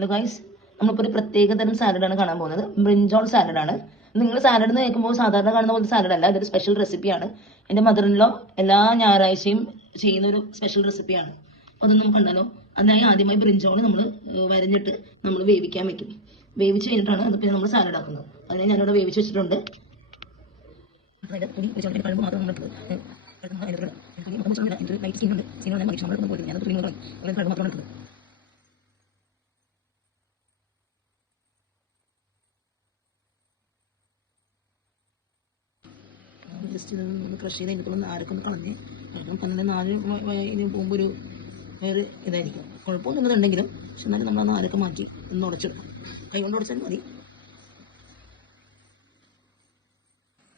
Hello guys, നമ്മളിപ്പോൾ ഒരു പ്രത്യേക തരം സാലഡാണ് കാണാൻ പോകുന്നത്. ബ്രിഞ്ചോൾ സാലഡാണ്. നിങ്ങൾ സാലഡ് എന്ന് കേൾക്കുമ്പോൾ സാധാരണ കാണുന്ന പോലത്തെ സാലഡ് അല്ല, ഇതൊരു സ്പെഷ്യൽ റെസിപ്പിയാണ്. എൻ്റെ മദറിൻലോ എല്ലാ ഞായറാഴ്ചയും ചെയ്യുന്ന ഒരു സ്പെഷ്യൽ റെസിപ്പിയാണ്. അപ്പോൾ അതൊന്നും നമുക്ക് കണ്ടാലോ. അതിനായി ആദ്യമായി ബ്രിഞ്ചോൾ നമ്മൾ വരഞ്ഞിട്ട് നമ്മൾ വേവിക്കാൻ വെക്കും. വേവിച്ച് കഴിഞ്ഞിട്ടാണ് അത് പിന്നെ നമ്മൾ സാലഡ് ആക്കുന്നത്. അതിനെ ഞാനിവിടെ വേവിച്ച് വെച്ചിട്ടുണ്ട്. കഴിയുമ്പോൾ മാത്രം നമ്മൾ ലൈറ്റ് സ്കിന്നുണ്ട്, സ്കിന്നുണ്ട് നമ്മൾ പോയിട്ട് ഞാനത് കഴിവ് മാത്രമാണ് എടുത്തത്. ജസ്റ്റ് ഒന്ന് ക്രഷ് ചെയ്ത് കഴിഞ്ഞിട്ടുള്ള ആരൊക്കെ ഒന്ന് കളഞ്ഞ് കാരണം 12-4 പോകുമ്പോൾ ഒരു വേറെ ഇതായിരിക്കും. കുഴപ്പമൊന്നുമില്ലെന്നുണ്ടെങ്കിലും പക്ഷെ എന്നാലും നമ്മൾ ആ ആരൊക്കെ മാറ്റി ഒന്ന് ഉടച്ചെടുക്കും. കൈ കൊണ്ട് ഉടച്ചാലും മതി.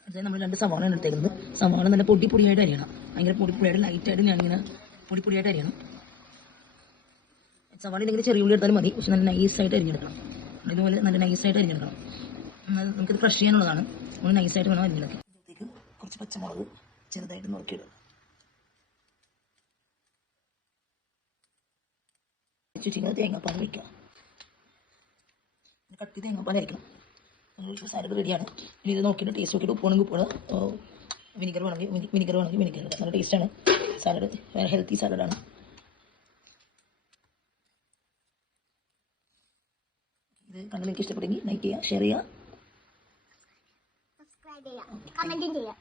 അതായത് നമ്മൾ 2 സവാളയാണ് എടുത്തേക്കുന്നത്. സവാള നല്ല പൊടിയായിട്ട് അരിയണം. ഭയങ്കര പൊടിയായിട്ട് ലൈറ്റായിട്ട് ഞാനിങ്ങനെ പൊടിയായിട്ട് അരിയണം. സവാള ഇല്ലെങ്കിൽ ചെറിയ ഉള്ളി എടുത്താലും മതി, പക്ഷെ നല്ല നൈസായിട്ട് അരിഞ്ഞെടുക്കണം. ഇതുപോലെ നല്ല നൈസായിട്ട് അരിഞ്ഞെടുക്കണം. നമുക്കിത് ക്രഷ് ചെയ്യാനുള്ളതാണ്. നമ്മൾ നൈസായിട്ട് വേണം അരിഞ്ഞെടുക്കാൻ. ഇതിലേക്ക് കുറച്ച് പച്ചമുളക് ചെറുതായിട്ട് നുറുക്കിയിടും. തേങ്ങാപ്പാൽ വയ്ക്കുക. കട്ടി തേങ്ങാപ്പാലായിരിക്കണം. സാലഡ് റെഡിയാണ്. ഇനി ഇത് നോക്കിയിട്ട് ടേസ്റ്റ് നോക്കിയിട്ട് ഉപ്പാണെങ്കിൽ ഉപ്പിടുക. വിനിഗർ വേണമെങ്കിൽ വിനിഗർ ഇടുക. നല്ല ടേസ്റ്റാണ് സാലഡ്. ഹെൽത്തി സാലഡാണ്. ഇത് കണ്ടാൽ എനിക്ക് ഇഷ്ടപ്പെട്ടെങ്കിൽ ലൈക്ക് ചെയ്യുക, ഷെയർ ചെയ്യുക, സബ്സ്ക്രൈബ് ചെയ്യുക, കമൻറ്റും ചെയ്യുക.